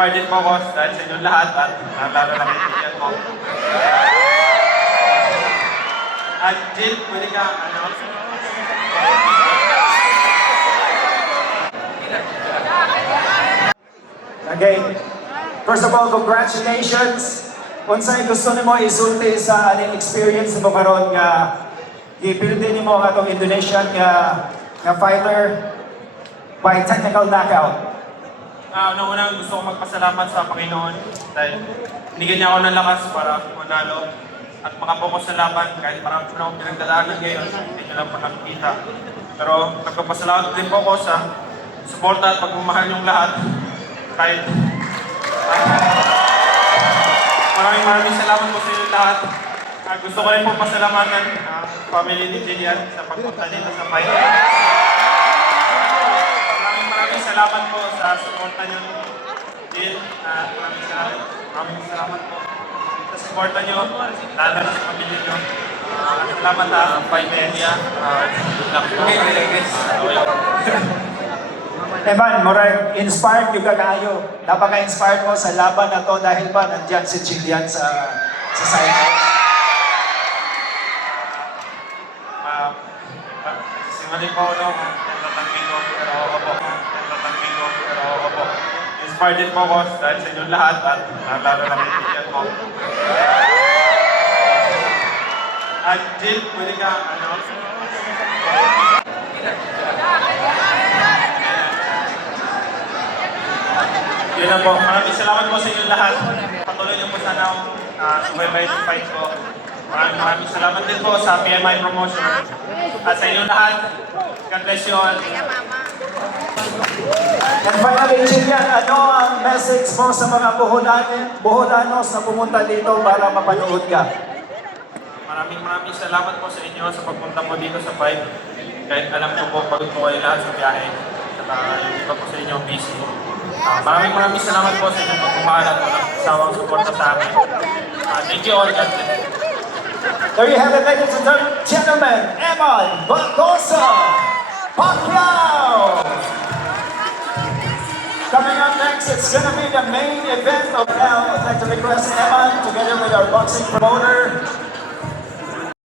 Inspired din po ako dahil sa inyong lahat at lalo na kaibigan ko. At Jill, pwede ka announce? Okay. First of all, congratulations. Unsay gusto nimo isulti sa aning experience mo karon nga gipildi nimo ang atong Indonesian nga fighter by technical knockout. Unang-unang gusto ko magpasalamat sa Panginoon dahil binigyan niya ako ng lakas para manalo at makapokus sa laban kahit marami na akong pinagdadaanan ngayon, hindi nyo lang pa nakikita. Pero nagpapasalamat din po ako sa suporta at pagmamahal niyong lahat kahit maraming salamat po sa inyo lahat. Gusto ko rin po pasalamatan ang family ni Jillian sa pagpunta dito sa fight. Maraming salamat po sa suporta niyo, Jill. Maraming salamat po sa suporta niyo, lalo na sa pamilya niyo. Salamat sa Fight Media. Evan, murag inspired yung kakayo. Napaka-inspired mo sa laban na to dahil ba nandiyan si Jillian sa side. Singali po ako, pero ako po. Inspired din po ako dahil sa inyong lahat at lalo na kaibigan ko. At Jill, pwede ka announce? Yun lang po. Maraming salamat po sa inyong lahat. Patuloy niyo po sana akong subaybay ng fight ko. Maraming salamat din po sa PMI Promotion. At sa inyong lahat, God bless you all. And finally, Jillian, ano ang message mo sa mga Boholanos na pumunta dito para mapanood ka? Maraming salamat po sa inyo sa pagpunta mo dito sa fight. Kahit alam ko po, pagod po kayo lahat sa biyahe. Saka yung iba po sa inyo busy. Maraming salamat po sa inyong pagmamahal at sawang suporta sa amin. Thank you all. God bless. There you have it, ladies and gentlemen, Eman Barbosa Pacquiao! Coming up next, it's gonna be the main event of hell. I'd like to request Eman, together with our boxing promoter,